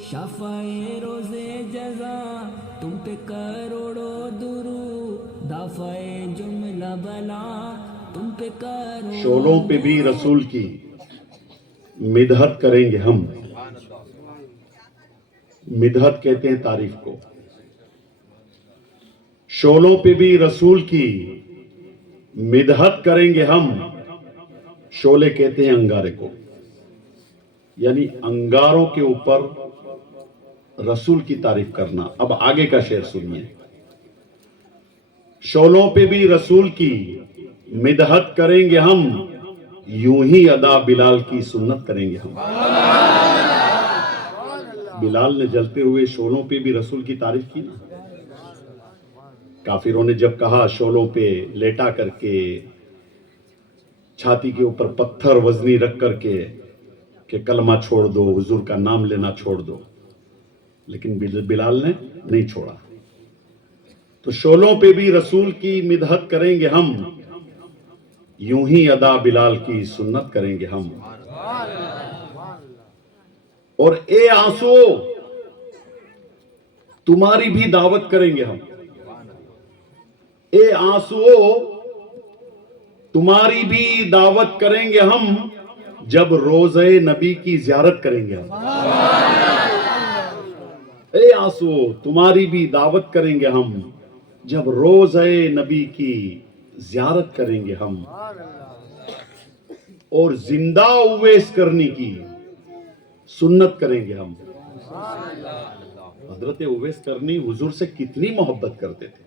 شفائے روز جزا تم پہ کروڑوں درود، دافعے جملہ بلا تم پہ کروڑوں، شعلوں پہ بھی رسول کی مدحت کریں گے ہم۔ مدحت کہتے ہیں تعریف کو۔ شعلوں پہ بھی رسول کی مدحت کریں گے ہم۔ شعلے کہتے ہیں انگارے کو، یعنی انگاروں کے اوپر رسول کی تعریف کرنا۔ اب آگے کا شعر سنیے۔ شعلوں پہ بھی رسول کی مدحت کریں گے ہم، یوں ہی ادا بلال کی سنت کریں گے ہم۔ بلال نے جلتے ہوئے شعلوں پہ بھی رسول کی تعریف کی نا۔ کافروں نے جب کہا شعلوں پہ لیٹا کر کے، چھاتی کے اوپر پتھر وزنی رکھ کر کے کہ کلمہ چھوڑ دو، حضور کا نام لینا چھوڑ دو، لیکن بلال نے نہیں چھوڑا۔ تو شعلوں پہ بھی رسول کی مدحت کریں گے ہم، یوں ہی ادا بلال کی سنت کریں گے ہم۔ اور اے آنسو تمہاری بھی دعوت کریں گے ہم۔ اے آنسو تمہاری بھی دعوت کریں گے ہم، جب روزہ نبی کی زیارت کریں گے ہم۔ اے آنسو تمہاری بھی دعوت کریں گے ہم، جب روزہ نبی کی زیارت کریں گے ہم۔ اور زندہ اویس کرنی کی سنت کریں گے ہم۔ حضرت اویس کرنی حضور سے کتنی محبت کرتے تھے،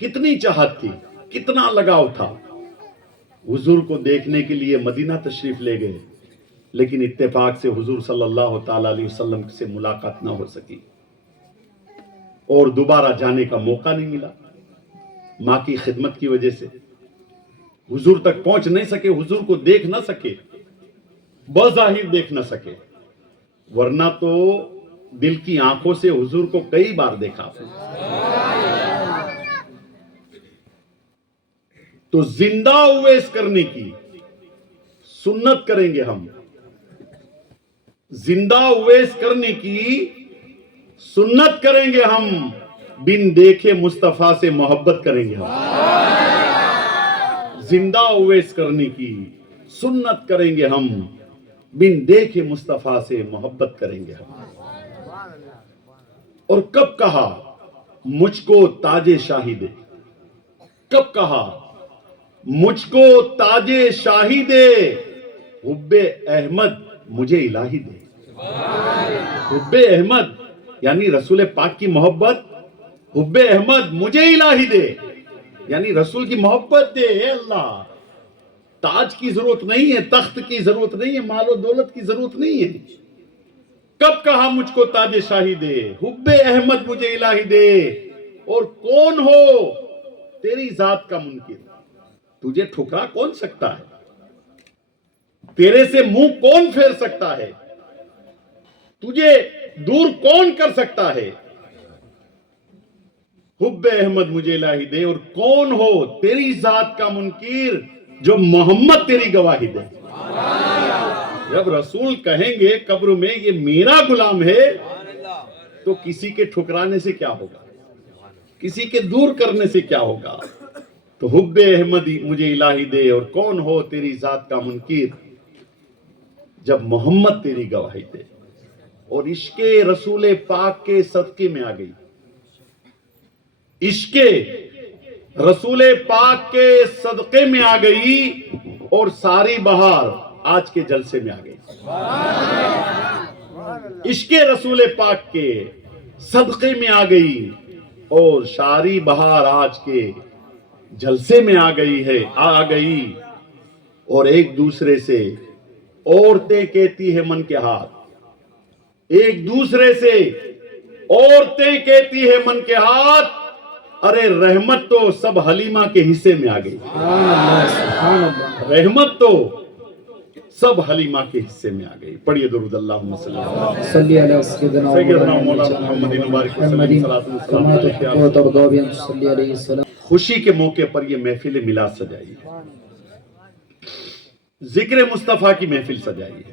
کتنی چاہت تھی، کتنا لگاؤ تھا۔ حضور کو دیکھنے کے لیے مدینہ تشریف لے گئے، لیکن اتفاق سے حضور صلی اللہ تعالی علیہ وسلم سے ملاقات نہ ہو سکی، اور دوبارہ جانے کا موقع نہیں ملا۔ ماں کی خدمت کی وجہ سے حضور تک پہنچ نہیں سکے، حضور کو دیکھ نہ سکے، بظاہر دیکھ نہ سکے، ورنہ تو دل کی آنکھوں سے حضور کو کئی بار دیکھا۔ تو زندہ اویس کرنے کی سنت کریں گے ہم۔ زندہ اویس کرنے کی سنت کریں گے ہم، بن دیکھے مصطفیٰ سے محبت کریں گے ہم۔ زندہ اویس کرنے کی سنت کریں گے ہم، بن دیکھے مصطفیٰ سے محبت کریں گے ہم۔ اور کب کہا مجھ کو تاج شاہی دے، کب کہا مجھ کو تاج شاہی دے، حب احمد مجھے الہی دے۔ حب احمد یعنی رسول پاک کی محبت، حب احمد مجھے الہی دے، یعنی رسول کی محبت دے۔ اے اللہ، تاج کی ضرورت نہیں ہے، تخت کی ضرورت نہیں ہے، مال و دولت کی ضرورت نہیں ہے۔ کب کہا مجھ کو تاج شاہی دے، حب احمد مجھے الہی دے، اور کون ہو تیری ذات کا منکر، تجھے ٹھکرا کون سکتا ہے، تیرے سے منہ کون پھیر سکتا ہے، تجھے دور کون کر سکتا ہے۔ حب احمد مجھے الہی دے، اور کون ہو تیری ذات کا منکر، جو محمد تیری گواہی دے۔ جب رسول کہیں گے قبر میں یہ میرا غلام ہے، تو کسی کے ٹھکرانے سے کیا ہوگا، کسی کے دور کرنے سے کیا ہوگا۔ تو حب احمد مجھے الہی دے، اور کون ہو تیری ذات کا منکر، جب محمد تیری گواہی دے۔ اور عشق رسول پاک کے صدقے میں آ گئی، عشق رسول پاک کے صدقے میں آ گئی، اور ساری بہار آج کے جلسے میں آ گئی۔ عشق رسول پاک کے صدقے میں آ گئی، اور ساری بہار آج کے جلسے میں آ گئی ہے، آ گئی۔ اور ایک دوسرے سے عورتیں کہتی ہے من کے ہاتھ، ایک دوسرے سے عورتیں کہتی ہے من کے ہاتھ، ارے رحمت تو سب حلیمہ کے حصے میں آ گئی۔ رحمت تو سب حلیمہ کے حصے میں آ گئی۔ پڑھیے درود اللہم صلی علی سیدنا مولانا محمد مبارک وسلم۔ خوشی کے موقع پر یہ محفل میلاد سجائی ہے، ذکر مصطفیٰ کی محفل سجائی ہے۔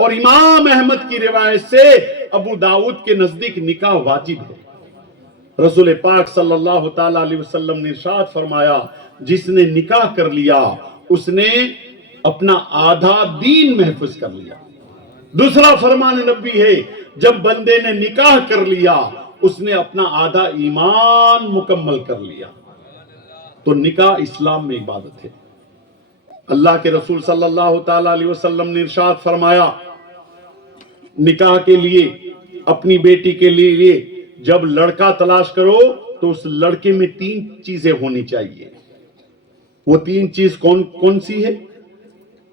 اور امام احمد کی روایت سے ابو داؤد کے نزدیک نکاح واجب ہے۔ رسول پاک صلی اللہ تعالی علیہ وسلم نے ارشاد فرمایا جس نے نکاح کر لیا اس نے اپنا آدھا دین محفوظ کر لیا۔ دوسرا فرمان نبی ہے جب بندے نے نکاح کر لیا اس نے اپنا آدھا ایمان مکمل کر لیا۔ تو نکاح اسلام میں عبادت ہے۔ اللہ کے رسول صلی اللہ تعالی علیہ وسلم نے ارشاد فرمایا نکاح کے لیے اپنی بیٹی کے لیے جب لڑکا تلاش کرو تو اس لڑکے میں 3 چیزیں ہونی چاہیے۔ وہ 3 چیز کون سی ہے؟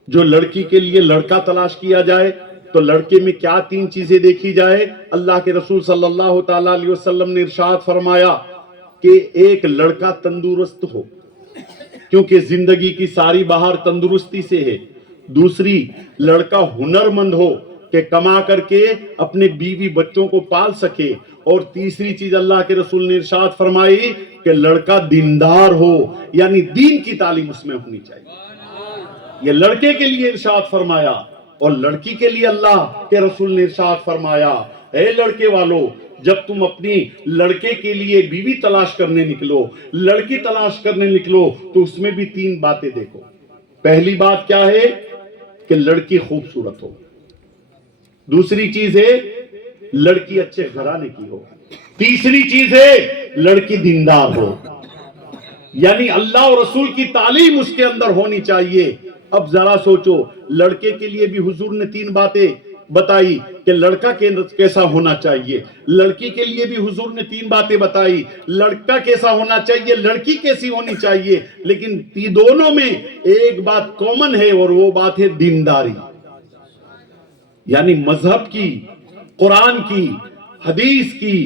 جو لڑکی کے لیے لڑکا تلاش کیا جائے تو لڑکے میں کیا 3 چیزیں دیکھی جائے؟ اللہ کے رسول صلی اللہ تعالی علیہ وسلم نے ارشاد فرمایا کہ ایک لڑکا تندرست ہو کیونکہ زندگی کی ساری بہار تندرستی سے ہے۔ دوسری، لڑکا ہنرمند ہو کہ کما کر کے اپنے بیوی بچوں کو پال سکے۔ اور تیسری چیز اللہ کے رسول نے ارشاد فرمائی کہ لڑکا دیندار ہو، یعنی دین کی تعلیم اس میں ہونی چاہیے۔ یہ لڑکے کے لیے ارشاد فرمایا اور لڑکی کے لیے اللہ کے رسول نے ارشاد فرمایا اے لڑکے والو جب تم اپنی لڑکے کے لیے بیوی تلاش کرنے نکلو، لڑکی تلاش کرنے نکلو تو اس میں بھی 3 باتیں دیکھو۔ پہلی بات کیا ہے کہ لڑکی خوبصورت ہو۔ دوسری چیز ہے لڑکی اچھے گھرانے کی ہو۔ تیسری چیز ہے لڑکی دیندار ہو، یعنی اللہ اور رسول کی تعلیم اس کے اندر ہونی چاہیے۔ اب ذرا سوچو، لڑکے کے لیے بھی حضور نے 3 باتیں بتائی کہ لڑکا کیسا ہونا چاہیے، لڑکی کے لیے بھی حضور نے 3 باتیں بتائی، لڑکا کیسا ہونا چاہیے، لڑکی کیسی ہونی چاہیے، لیکن دونوں میں ایک بات کامن ہے اور وہ بات ہے دینداری، یعنی مذہب کی، قرآن کی، حدیث کی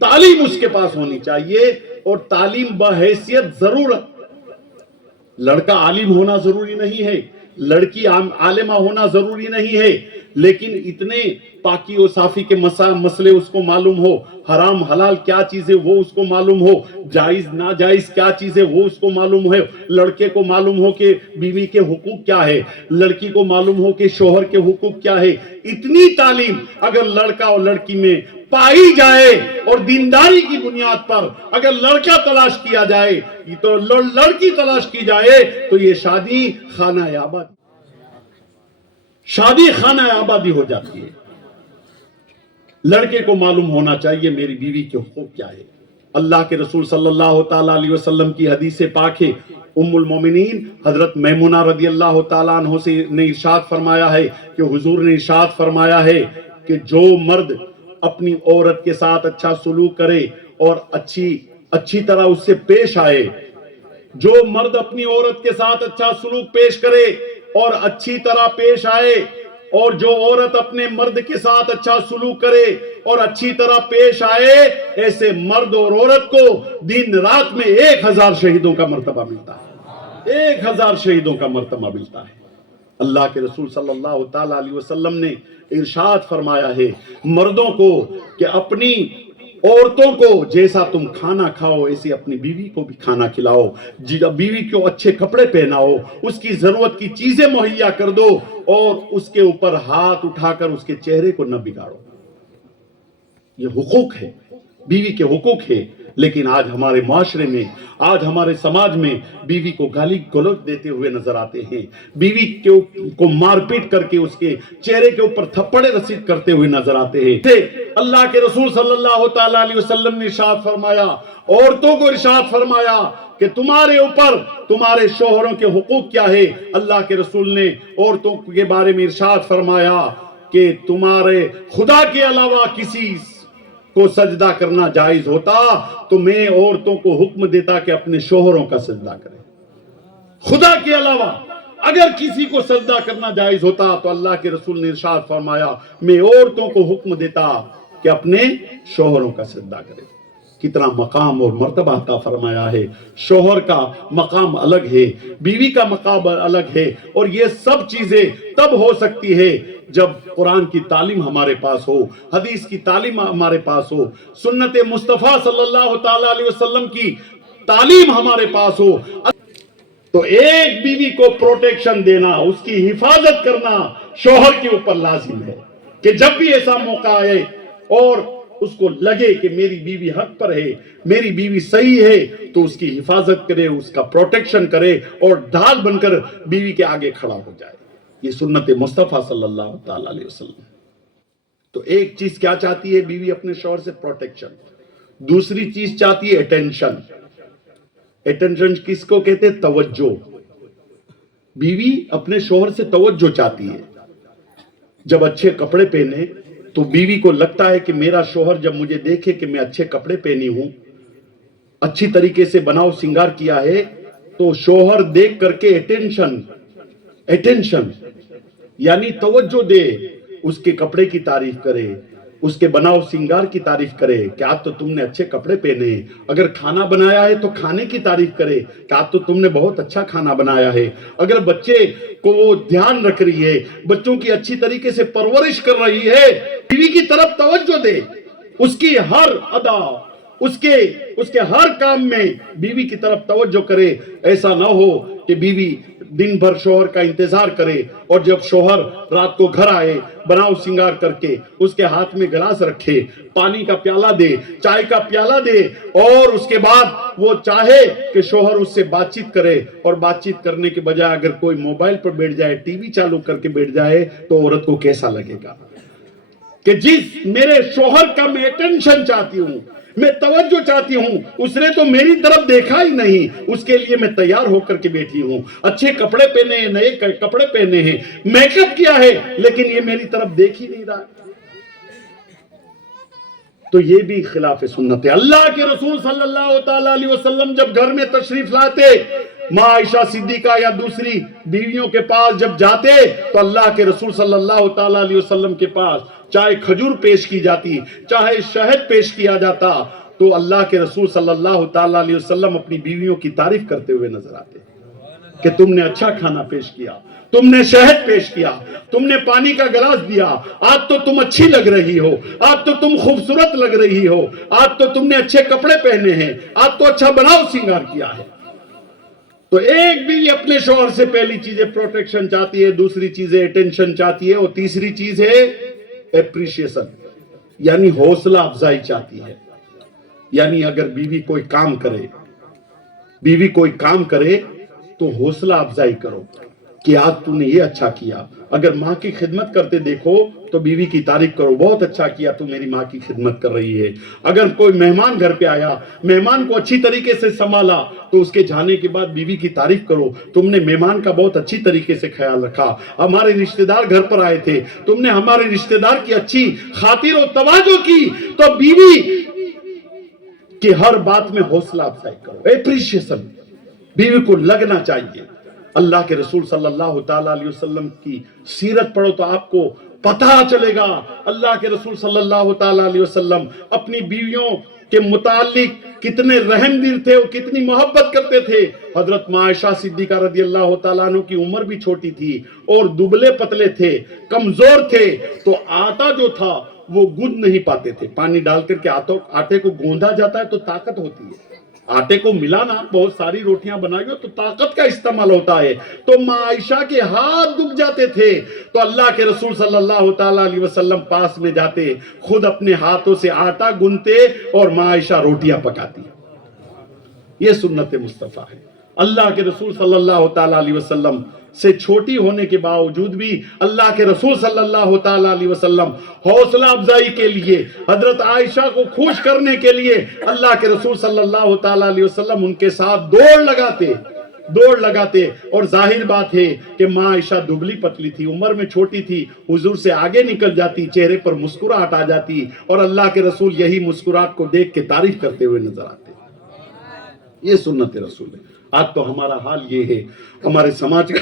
تعلیم اس کے پاس ہونی چاہیے۔ اور تعلیم بحیثیت ضرورت، لڑکا عالم ہونا ضروری نہیں ہے، لڑکی عالمہ ہونا ضروری نہیں ہے، لیکن اتنے پاکی و صافی کے مسئلے اس کو معلوم ہو، حرام حلال کیا چیز ہے وہ اس کو معلوم ہو، جائز ناجائز کیا چیز ہے وہ اس کو معلوم ہے، لڑکے کو معلوم ہو کہ بیوی کے حقوق کیا ہے، لڑکی کو معلوم ہو کہ شوہر کے حقوق کیا ہے۔ اتنی تعلیم اگر لڑکا اور لڑکی میں پائی جائے اور دینداری کی بنیاد پر اگر لڑکا تلاش کیا جائے تو لڑکی تلاش کی جائے تو یہ شادی خانہ آبادی ہو جاتی ہے۔ لڑکے کو معلوم ہونا چاہیے میری بیوی کے حقوق کیا ہے۔ اللہ کے رسول صلی اللہ تعالی علیہ وسلم کی حدیث پاک ہے، ام المومنین حضرت میمونہ رضی اللہ تعالیٰ عنہ سے نے ارشاد فرمایا ہے کہ حضور نے ارشاد فرمایا ہے کہ جو مرد اپنی عورت کے ساتھ اچھا سلوک کرے اور اچھی طرح اس سے پیش آئے، جو مرد اپنی عورت کے ساتھ اچھا سلوک پیش کرے اور اچھی طرح پیش آئے، اور جو عورت اپنے مرد کے ساتھ اچھا سلوک کرے اور اچھی طرح پیش آئے، ایسے مرد اور عورت کو دن رات میں 1000 شہیدوں کا مرتبہ ملتا ہے، 1000 شہیدوں کا مرتبہ ملتا ہے۔ اللہ کے رسول صلی اللہ تعالی علیہ وسلم نے ارشاد فرمایا ہے مردوں کو کہ اپنی عورتوں کو جیسا تم کھانا کھاؤ ایسے اپنی بیوی کو بھی کھانا کھلاؤ، بیوی کو اچھے کپڑے پہناؤ، اس کی ضرورت کی چیزیں مہیا کر دو اور اس کے اوپر ہاتھ اٹھا کر اس کے چہرے کو نہ بگاڑو۔ یہ حقوق ہے، بیوی کے حقوق ہے۔ لیکن آج ہمارے معاشرے میں، آج ہمارے سماج میں بیوی کو گالی گلوچ دیتے ہوئے نظر آتے ہیں، بیوی کو مار پیٹ کر کے اس کے چہرے کے اوپر تھپڑے رسید کرتے ہوئے نظر آتے ہیں۔ اللہ کے رسول صلی اللہ تعالی علیہ وسلم نے ارشاد فرمایا، عورتوں کو ارشاد فرمایا کہ تمہارے اوپر تمہارے شوہروں کے حقوق کیا ہے۔ اللہ کے رسول نے عورتوں کے بارے میں ارشاد فرمایا کہ تمہارے خدا کے علاوہ کسی کو سجدہ کرنا جائز ہوتا تو میں عورتوں کو حکم دیتا کہ اپنے شوہروں کا سجدہ کریں۔ خدا کے علاوہ اگر کسی کو سجدہ کرنا جائز ہوتا تو اللہ کے رسول نے ارشاد فرمایا میں عورتوں کو حکم دیتا کہ اپنے شوہروں کا سجدہ کریں۔ کتنا مقام اور مرتبہ عطا فرمایا ہے۔ شوہر کا مقام الگ ہے، بیوی کا مقام الگ ہے، اور یہ سب چیزیں تب ہو سکتی ہے جب قرآن کی تعلیم ہمارے پاس ہو، حدیث کی تعلیم ہمارے پاس ہو، سنت مصطفیٰ صلی اللہ تعالی علیہ وسلم کی تعلیم ہمارے پاس ہو۔ تو ایک بیوی کو پروٹیکشن دینا, اس کی حفاظت کرنا شوہر کے اوپر لازم ہے کہ جب بھی ایسا موقع آئے اور اس کو لگے کہ میری بیوی حق پر ہے, میری بیوی صحیح ہے, تو اس کی حفاظت کرے, اس کا پروٹیکشن کرے اور ڈھال بن کر بیوی کے آگے کھڑا ہو جائے. یہ سنت مصطفیٰ صلی اللہ تعالی علیہ وسلم. تو ایک چیز کیا چاہتی ہے بیوی اپنے شوہر سے؟ پروٹیکشن. دوسری چیز چاہتی ہے اٹینشن. اٹینشن کس کو کہتے ہیں؟ توجہ. بیوی اپنے شوہر سے توجہ چاہتی ہے. جب اچھے کپڑے پہنے تو بیوی کو لگتا ہے کہ میرا شوہر جب مجھے دیکھے کہ میں اچھے کپڑے پہنی ہوں, اچھی طریقے سے بناؤ سنگار کیا ہے, تو شوہر دیکھ کر کے اٹینشن یعنی توجہ دے, اس کے کپڑے کی تعریف کرے, اس کے بناؤ سنگار کی تعریف کرے کہ آج تو تم نے اچھے کپڑے پہنے ہیں. اگر کھانا بنایا ہے تو کھانے کی تعریف کرے کہ آج تو تم نے بہت اچھا کھانا بنایا ہے. اگر بچے کو وہ دھیان رکھ رہی ہے, بچوں کی اچھی طریقے سے پرورش کر رہی ہے, بیوی کی طرف توجہ دے, اس کی ہر ادا, اس کے ہر کام میں بیوی کی طرف توجہ کرے. ایسا نہ ہو کہ بیوی دن بھر شوہر کا انتظار کرے اور جب شوہر رات کو گھر آئے بناؤ سنگار کر کے اس کے ہاتھ میں گلاس رکھے, پانی کا پیالہ دے, چائے کا پیالہ دے, اور اس کے بعد وہ چاہے کہ شوہر اس سے بات چیت کرے, اور بات چیت کرنے کے بجائے اگر کوئی موبائل پر بیٹھ جائے, ٹی وی چالو کر کے بیٹھ جائے, تو عورت کو کیسا لگے گا کہ جس میرے شوہر کا میں اٹینشن چاہتی ہوں, میں توجہ چاہتی ہوں, اس نے تو میری طرف دیکھا ہی نہیں, اس کے لیے میں تیار ہو کر کے بیٹھی ہوں, اچھے کپڑے پہنے ہیں, نئے کپڑے پہنے ہیں, میک اپ کیا ہے, لیکن یہ میری طرف دیکھ ہی نہیں رہا. تو یہ بھی خلاف سنت ہے. اللہ کے رسول صلی اللہ تعالی علیہ وسلم جب گھر میں تشریف لاتے, ماں عائشہ صدیقہ یا دوسری بیویوں کے پاس جب جاتے, تو اللہ کے رسول صلی اللہ تعالی علیہ وسلم کے پاس چاہے کھجور پیش کی جاتی, چاہے شہد پیش کیا جاتا, تو اللہ کے رسول صلی اللہ تعالی علیہ وسلم اپنی بیویوں کی تعریف کرتے ہوئے نظر آتے کہ تم نے اچھا کھانا پیش کیا, تم نے شہد پیش کیا, تم نے پانی کا گلاس دیا, آج تو تم اچھی لگ رہی ہو, آج تو تم خوبصورت لگ رہی ہو, آج تو تم نے اچھے کپڑے پہنے ہیں, آج تو اچھا بناؤ سنگار کیا ہے. تو ایک بیوی اپنے شوہر سے پہلی چیز پروٹیکشن چاہتی ہے, دوسری چیز اٹینشن چاہتی ہے, اور تیسری چیز ہے اپریشیشن یعنی حوصلہ افزائی چاہتی ہے. یعنی اگر بیوی کوئی کام کرے تو حوصلہ افزائی کرو کہ آج تو نے یہ اچھا کیا. اگر ماں کی خدمت کرتے دیکھو تو بیوی کی تعریف کرو, بہت اچھا کیا, تو میری ماں کی خدمت کر رہی ہے. اگر کوئی مہمان گھر پہ آیا, مہمان کو اچھی طریقے سے سنبھالا, تو اس کے جانے کے بعد بیوی کی تعریف کرو, تم نے مہمان کا بہت اچھی طریقے سے خیال رکھا, ہمارے رشتہ دار گھر پر آئے تھے, تم نے ہمارے رشتہ دار کی اچھی خاطر و توجہ کی. تو بیوی کی ہر بات میں حوصلہ افزائی کرو, اپریشیشن. بیوی کو لگنا چاہیے. اللہ کے رسول صلی اللہ تعالی علیہ وسلم کی سیرت پڑھو تو آپ کو پتہ چلے گا اللہ کے رسول صلی اللہ تعالی علیہ وسلم اپنی بیویوں کے متعلق کتنے رحم دل تھے, اور کتنی محبت کرتے تھے. حضرت عائشہ صدیقہ رضی اللہ تعالیٰ عنہ کی عمر بھی چھوٹی تھی اور دبلے پتلے تھے, کمزور تھے, تو آٹا جو تھا وہ گوندھ نہیں پاتے تھے. پانی ڈال کر کے آٹے کو گوندھا جاتا ہے تو طاقت ہوتی ہے. آٹے کو ملانا, بہت ساری روٹیاں بنائیے تو طاقت کا استعمال ہوتا ہے. تو ماں عائشہ کے ہاتھ دب جاتے تھے, تو اللہ کے رسول صلی اللہ تعالی علیہ وسلم پاس میں جاتے, خود اپنے ہاتھوں سے آٹا گنتے اور ماں عائشہ روٹیاں پکاتی. یہ سنت مصطفیٰ ہے. اللہ کے رسول صلی اللہ تعالی علیہ وسلم سے چھوٹی ہونے کے باوجود بھی اللہ کے رسول صلی اللہ تعالی علیہ وسلم حوصلہ افزائی کے لیے, حضرت عائشہ کو خوش کرنے کے لیے اللہ کے رسول صلی اللہ تعالی علیہ وسلم ان کے ساتھ دوڑ لگاتے. اور ظاہر بات ہے کہ ماں عائشہ دبلی پتلی تھی, عمر میں چھوٹی تھی, حضور سے آگے نکل جاتی, چہرے پر مسکراہٹ آ جاتی, اور اللہ کے رسول یہی مسکراہٹ کو دیکھ کے تعریف کرتے ہوئے نظر آتے. یہ سنت رسول ہے. آج تو ہمارا حال یہ ہے, ہمارے سماج کا,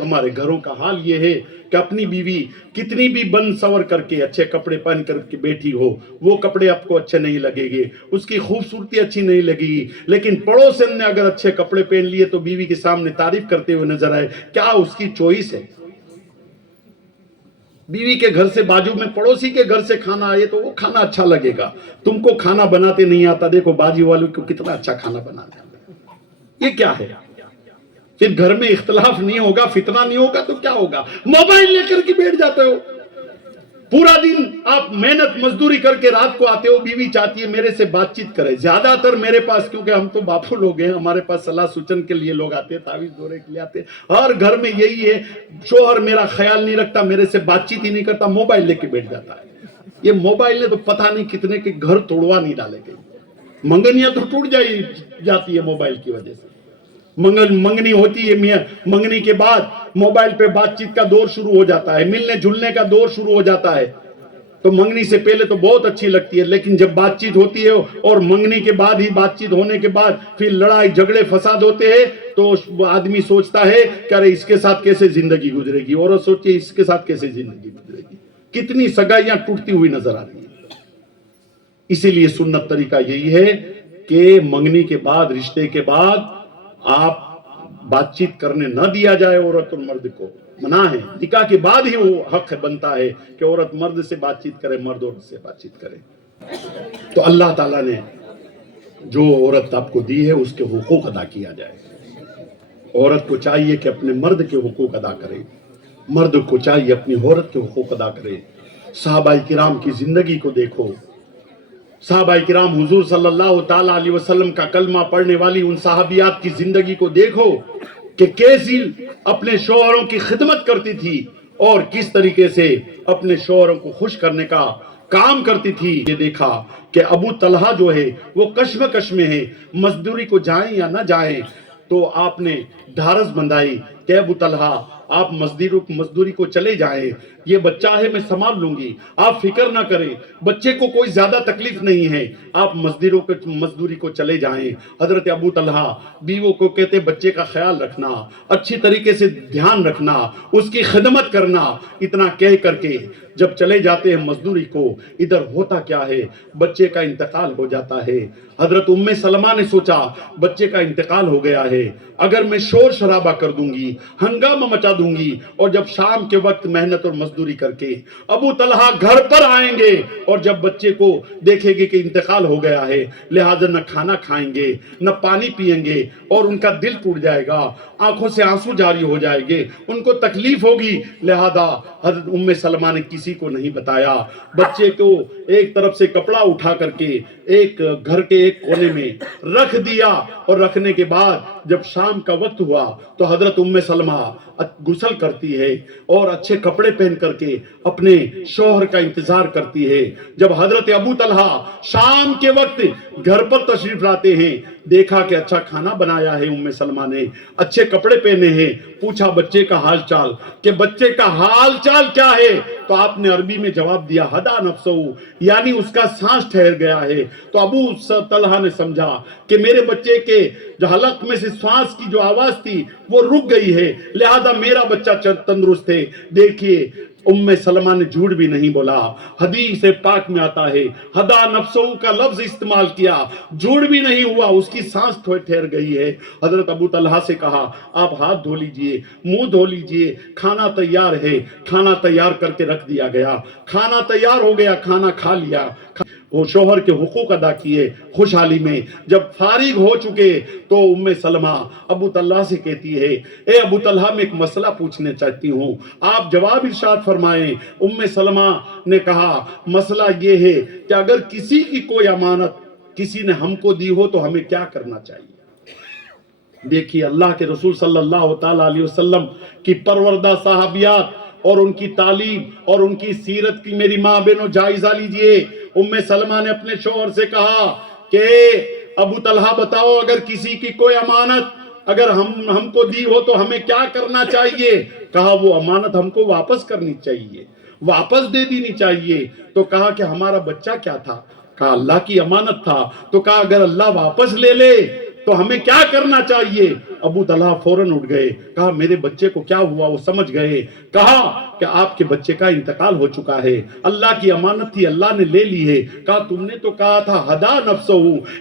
ہمارے گھروں کا حال یہ ہے کہ اپنی بیوی کتنی بھی بن سور کر کے اچھے کپڑے پہن کر کے بیٹھی ہو, وہ کپڑے آپ کو اچھے نہیں لگے گے, اس کی خوبصورتی اچھی نہیں لگے گی, لیکن پڑوسن نے اگر اچھے کپڑے پہن لیے تو بیوی کے سامنے تعریف کرتے ہوئے نظر آئے. کیا اس کی چوائس ہے؟ بیوی کے گھر سے باجو میں پڑوسی کے گھر سے کھانا آئے تو وہ کھانا اچھا لگے گا. تم کو کھانا بناتے نہیں آتا, دیکھو باجی والوں کو کتنا اچھا کھانا بناتے ہیں. یہ کیا ہے؟ پھر گھر میں اختلاف نہیں ہوگا، فتنہ نہیں ہوگا تو کیا ہوگا؟ موبائل لے کر کے بیٹھ جاتے ہو، پورا دن آپ محنت مزدوری کر کے رات کو آتے ہو، بیوی چاہتی ہے میرے سے بات چیت کرے، زیادہ تر میرے پاس، کیونکہ ہم تو باپو لوگ ہیں، ہمارے پاس صلاح سوچن کے لیے لوگ آتے ہیں، تعویذ دورے کے لیے آتے ہیں، ہر گھر میں یہی ہے، شوہر میرا خیال نہیں رکھتا، میرے سے بات چیت ہی نہیں کرتا، موبائل لے کے بیٹھ جاتا ہے۔ یہ موبائل نے تو پتہ نہیں کتنے کے گھر توڑوا نہیں ڈالے گئے، منگنیاں تو ٹوٹ جاتی ہے موبائل کی وجہ سے، منگنی ہوتی ہے میاں، منگنی کے بعد موبائل پہ بات چیت کا دور شروع ہو جاتا ہے، ملنے جلنے کا دور شروع ہو جاتا ہے، تو منگنی سے پہلے تو بہت اچھی لگتی ہے، لیکن جب بات چیت ہوتی ہے اور منگنی کے بعد ہی بات چیت ہونے کے بعد پھر لڑائی جھگڑے فساد ہوتے ہیں، تو آدمی سوچتا ہے کہ ارے اس کے ساتھ کیسے زندگی گزرے گی، عورت سوچتی ہے اس کے ساتھ کیسے زندگی گزرے گی، کتنی سگائیاں ٹوٹتی ہوئی نظر آتی ہیں۔ اسی لیے سنت طریقہ یہی ہے کہ منگنی کے بعد، رشتے کے بعد آپ بات چیت کرنے نہ دیا جائے عورت اور مرد کو، منع ہے، نکاح کے بعد ہی وہ حق بنتا ہے کہ عورت مرد سے بات چیت کرے، مرد عورت سے بات چیت کرے۔ تو اللہ تعالیٰ نے جو عورت آپ کو دی ہے اس کے حقوق ادا کیا جائے۔ عورت کو چاہیے کہ اپنے مرد کے حقوق ادا کرے، مرد کو چاہیے اپنی عورت کے حقوق ادا کرے۔ صحابہ کرام کی زندگی کو دیکھو، صحابہ کرام حضور صلی اللہ تعالیٰ علیہ وسلم کا کلمہ پڑھنے والی ان صحابیات کی زندگی کو دیکھو کہ کیسی اپنے شوہروں کی خدمت کرتی تھی اور کس طریقے سے اپنے شوہروں کو خوش کرنے کا کام کرتی تھی۔ یہ دیکھا کہ ابو طلحہ جو ہے وہ کشمکش میں ہے، مزدوری کو جائیں یا نہ جائیں، تو آپ نے ڈھارس بندھائی کہ ابو طلحہ آپ مزدوری کو چلے جائیں، یہ بچہ ہے میں سنبھال لوں گی، آپ فکر نہ کریں، بچے کو کوئی زیادہ تکلیف نہیں ہے، آپ مزدوری کو چلے جائیں۔ حضرت ابو طلحہ بیووں کو کہتے بچے کا خیال رکھنا، اچھی طریقے سے دھیان رکھنا، اس کی خدمت کرنا، اتنا کہہ کر کے جب چلے جاتے ہیں مزدوری کو، ادھر ہوتا کیا ہے، بچے کا انتقال ہو جاتا ہے۔ حضرت ام سلمہ نے سوچا بچے کا انتقال ہو گیا ہے، اگر میں شور شرابہ کر دوں گی، ہنگامہ مچا دوں گی، اور جب شام کے وقت محنت اور مزدوری کر کے ابو طلحہ گھر پر آئیں گے اور جب بچے کو دیکھیں گے کہ انتقال ہو گیا ہے، لہذا نہ کھانا کھائیں گے نہ پانی پیئیں گے، اور ان کا دل ٹوٹ جائے گا، آنکھوں سے آنسو جاری ہو جائے گے، ان کو تکلیف ہوگی، لہذا حضرت ام سلمہ نے کسی کو نہیں بتایا، بچے کو ایک طرف سے کپڑا اٹھا کر کے ایک گھر کے ایک کونے میں رکھ دیا، اور رکھنے کے بعد جب شام کا وقت ہوا تو حضرت ام سلمہ غسل کرتی ہے اور اچھے کپڑے پہن کر کے اپنے شوہر کا انتظار کرتی ہے۔ جب حضرت ابو طلحہ شام کے وقت گھر پر تشریف لاتے ہیں، دیکھا کہ اچھا کھانا بنایا ہے ام سلمہ نے، اچھے کپڑے پہنے ہیں، پوچھا بچے کا حال چال کہ بچے کا حال چال کیا ہے، تو آپ نے عربی میں جواب دیا ہدا نفسہ، یعنی اس کا سانس ٹھہر گیا ہے۔ تو ابو طلحہ نے سمجھا کہ میرے بچے کے جو حلق میں سے سانس کی جو آواز تھی وہ رک گئی ہے، لہذا میرا بچہ تندرست ہے۔ دیکھیے ام سلمہ نے جھوٹ بھی نہیں بولا، حدیث پاک میں آتا ہے ہدا نفسہ کا لفظ استعمال کیا، جھوٹ بھی نہیں ہوا، اس کی سانس ٹھہر گئی ہے۔ حضرت ابو طلحہ سے کہا آپ ہاتھ دھو لیجئے، منہ دھو لیجئے، کھانا تیار ہے، کھانا تیار کر کے رکھ دیا گیا، کھانا تیار ہو گیا، کھانا کھا لیا، وہ شوہر کے حقوق ادا کیے خوشحالی میں۔ جب فارغ ہو چکے تو ام سلمہ ابو طلحہ سے کہتی ہے اے ابو طلحہ میں ایک مسئلہ پوچھنے چاہتی ہوں، آپ جواب ارشاد فرمائیں۔ ام سلمہ نے کہا مسئلہ یہ ہے کہ اگر کسی کی کوئی امانت کسی نے ہم کو دی ہو تو ہمیں کیا کرنا چاہیے؟ دیکھیے اللہ کے رسول صلی اللہ تعالیٰ علیہ وسلم کی پروردہ صحابیات اور ان کی تعلیم اور ان کی سیرت کی میری ماں بہنوں جائزہ لیجئے۔ ام سلمہ نے اپنے شوہر سے کہا کہ ابو طلحہ بتاؤ اگر کسی کی کوئی امانت اگر ہم کو دی ہو تو ہمیں کیا کرنا چاہیے؟ کہا وہ امانت ہم کو واپس کرنی چاہیے، واپس دے دینی چاہیے۔ تو کہا کہ ہمارا بچہ کیا تھا؟ کہا اللہ کی امانت تھا۔ تو کہا اگر اللہ واپس لے لے تو ہمیں کیا کرنا چاہیے؟ ابو طلحہ فوراً اٹھ گئے، کہا میرے بچے کو کیا ہوا؟ وہ سمجھ گئے، کہا کہ آپ کے بچے کا انتقال ہو چکا ہے، اللہ کی امانت تھی اللہ نے لے لی ہے۔ کہا تم نے تو کہا تھا ہدا نفسہ،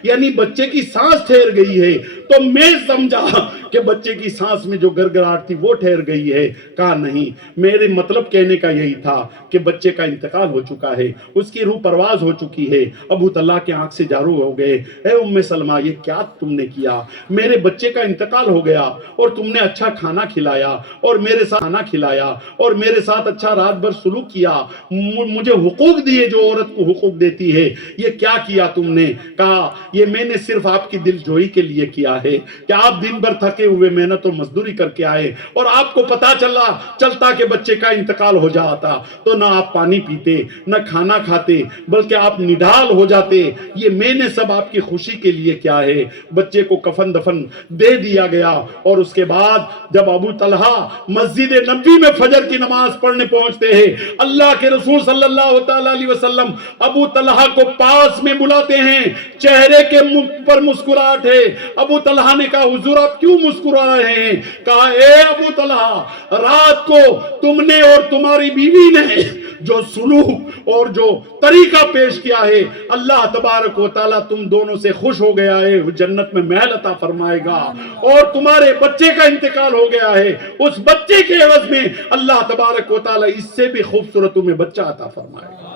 یعنی بچے کی سانس ٹھہر گئی ہے، تو میں سمجھا کہ بچے کی سانس میں جو گرگراہٹ تھی وہ ٹھہر گئی ہے۔ کہا نہیں، میرے مطلب کہنے کا یہی تھا کہ بچے کا انتقال ہو چکا ہے، اس کی روح پرواز ہو چکی ہے۔ ابو طلحہ کے آنکھ سے جارو ہو گئے، اے ام سلمہ یہ کیا تم نے کیا؟ میرے بچے کا انتقال انتقال ہو گیا اور تم نے اچھا کھانا کھلایا اور میرے ساتھ کھانا کھلایا اور میرے ساتھ اچھا رات بھر سلوک کیا، مجھے حقوق دیے جو عورت کو حقوق دیتی ہے، یہ کیا کیا تم نے؟ کہا یہ میں نے صرف آپ کی دل جوئی کے لیے کیا ہے کہ آپ دن بھر تھکے ہوئے محنت اور مزدوری کر کے آئے اور آپ کو پتا چلتا کہ بچے کا انتقال ہو جاتا تو نہ آپ پانی پیتے نہ کھانا کھاتے بلکہ آپ نڈال ہو جاتے، یہ میں نے سب آپ کی خوشی کے لیے کیا ہے۔ بچے کو کفن دفن دے دیا گیا اور اس کے بعد جب ابو طلحہ مسجد نبوی میں فجر کی نماز پڑھنے پہنچتے ہیں، اللہ کے رسول صلی اللہ تعالی علیہ وسلم ابو طلحہ کو پاس میں بلاتے ہیں، چہرے کے پر مسکراہٹ ہے۔ ابو طلحہ نے کہا حضور آپ کیوں مسکرا رہے ہیں؟ کہا اے ابو طلحہ، رات کو تم نے اور تمہاری بیوی نے جو سلوک اور جو طریقہ پیش کیا ہے، اللہ تبارک و تعالیٰ تم دونوں سے خوش ہو گیا ہے، جنت میں محل عطا فرمائے گا، اور تمہارے بچے کا انتقال ہو گیا ہے، اس بچے کے عوض میں اللہ تبارک و تعالیٰ اس سے بھی خوبصورت تمہیں بچہ عطا فرمائے گا۔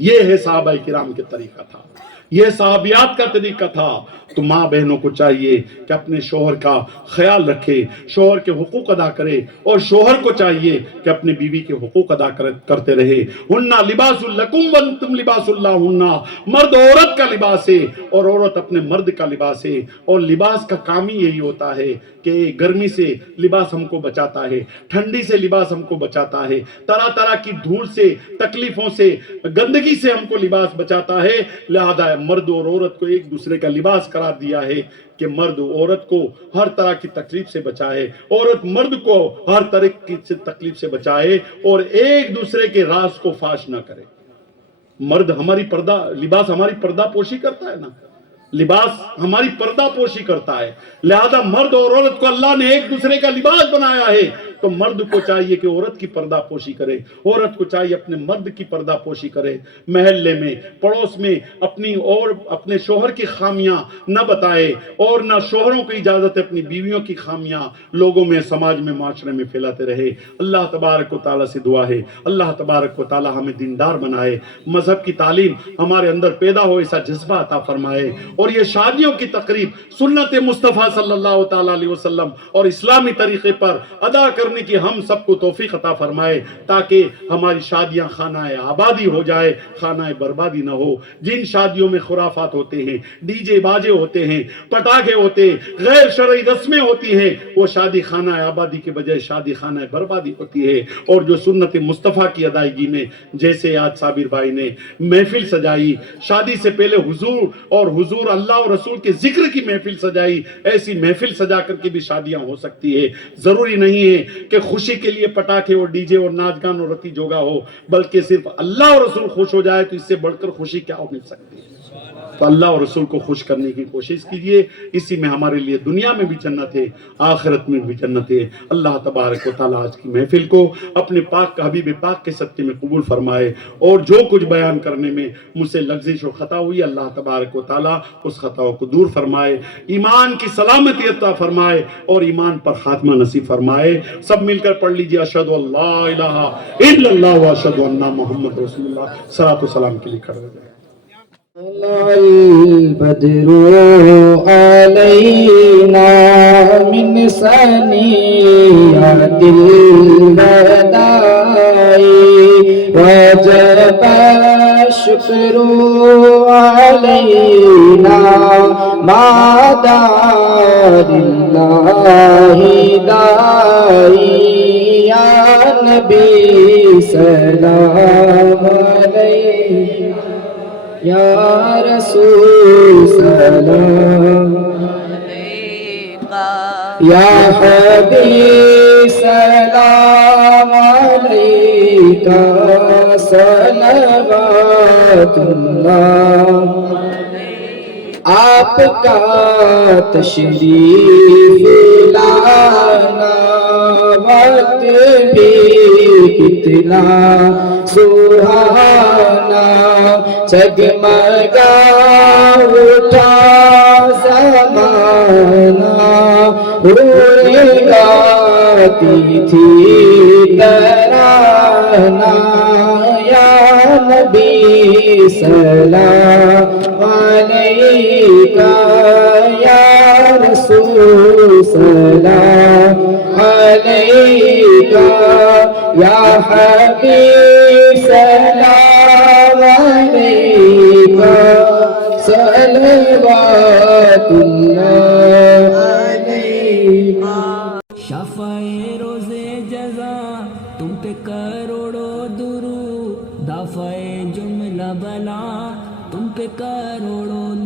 یہ ہے صحابہ کرام کے طریقہ تھا، یہ صحابیات کا طریقہ تھا۔ تو ماں بہنوں کو چاہیے کہ اپنے شوہر کا خیال رکھے، شوہر کے حقوق ادا کرے، اور شوہر کو چاہیے کہ اپنے بیوی کے حقوق ادا کرتے رہے۔ ہننا لباس لکم وانتم لباس لہن، مرد عورت کا لباس ہے اور عورت اپنے مرد کا لباس ہے، اور لباس کا کام ہی یہی ہوتا ہے کہ گرمی سے لباس ہم کو بچاتا ہے، ٹھنڈی سے لباس ہم کو بچاتا ہے، طرح طرح کی دھول سے، تکلیفوں سے، گندگی سے ہم کو لباس بچاتا ہے۔ لہذا مرد اور عورت کو ایک دوسرے کا لباس قرار دیا ہے کہ مرد عورت کو ہر طرح کی تکلیف سے بچائے، عورت مرد کو ہر طرح کی تکلیف سے بچائے، اور ایک دوسرے کے راز کو فاش نہ کرے۔ مرد لباس ہماری پردہ پوشی کرتا ہے نا، لباس ہماری پردہ پوشی کرتا ہے، لہذا مرد اور عورت کو اللہ نے ایک دوسرے کا لباس بنایا ہے، تو مرد کو چاہیے کہ عورت کی پردہ پوشی کرے، عورت کو چاہیے اپنے مرد کی پردہ پوشی کرے، محلے میں، پڑوس میں اپنی اور اپنے شوہر کی خامیاں نہ بتائے، اور نہ شوہروں کی اجازت ہے اپنی بیویوں کی خامیاں لوگوں میں، سماج میں، معاشرے میں پھیلاتے رہے۔ اللہ تبارک و تعالیٰ سے دعا ہے اللہ تبارک و تعالیٰ ہمیں دیندار بنائے، مذہب کی تعلیم ہمارے اندر پیدا ہو، ایسا جذبہ عطا فرمائے، اور یہ شادیوں کی تقریب سنت مصطفیٰ صلی اللہ تعالیٰ علیہ وسلم اور اسلامی طریقے پر ادا کرنے کی ہم سب کو توفیق عطا فرمائے، تاکہ ہماری شادیاں خانہ آبادی ہو جائے، خانہ بربادی نہ ہو۔ جن شادیوں میں خرافات ہوتے ہیں، ڈی جے باجے ہوتے ہیں، پٹاخے ہوتے، غیر شرعی رسمیں ہوتی ہیں، وہ شادی خانہ آبادی کے بجائے شادی خانہ بربادی ہوتی ہے۔ اور جو سنت مصطفیٰ کی ادائیگی میں، جیسے آج صابر بھائی نے محفل سجائی، شادی سے پہلے حضور اور حضور اللہ اور رسول کے ذکر کی محفل سجائی، ایسی محفل سجا کر کے بھی شادیاں ہو سکتی ہے۔ ضروری نہیں ہے کہ خوشی کے لیے پٹاخے اور ڈی جے اور ناچ گان اور رتی جوگا ہو، بلکہ صرف اللہ اور رسول خوش ہو جائے تو اس سے بڑھ کر خوشی کیا ہو مل سکتی ہے۔ تو اللہ اور رسول کو خوش کرنے کی کوشش کیجئے، اسی میں ہمارے لیے دنیا میں بھی جنت ہے، آخرت میں بھی جنت ہے۔ اللہ تبارک و تعالیٰ آج کی محفل کو اپنے پاک حبیب پاک کے صدقے میں قبول فرمائے، اور جو کچھ بیان کرنے میں مجھ سے لغزش و خطا ہوئی، اللہ تبارک و تعالیٰ اس خطاؤں کو دور فرمائے، ایمان کی سلامتی عطا فرمائے، اور ایمان پر خاتمہ نصیب فرمائے۔ سب مل کر پڑھ لیجئے اشہد ان لا الہ الا اللہ و اشہد ان محمد رسول اللہ۔ صلاۃ و سلام کے لیے کھڑے ہو جائیں۔ البدر علينا من ثنيات الوداع وجب الشكر علينا ما دار الله داعي يا نبي سلام عليك یا رسول سلام علیکہ یا حبیب سلام علیکہ صلوات اللہ۔ آپ کا تشریف لانا وقت بھی کتنا سہانا، جگمگا اٹھا زمانہ، حور گاتی تھی ترانہ، یا نبی سلام علیکہ یا رسول رسول سلام علیکہ یا حبیب سلام علیکہ صلوات اللہ علیکہ شفائے روز جزا تم پہ کروڑوں درود، دافع جملہ بلا تم پہ کروڑوں درود۔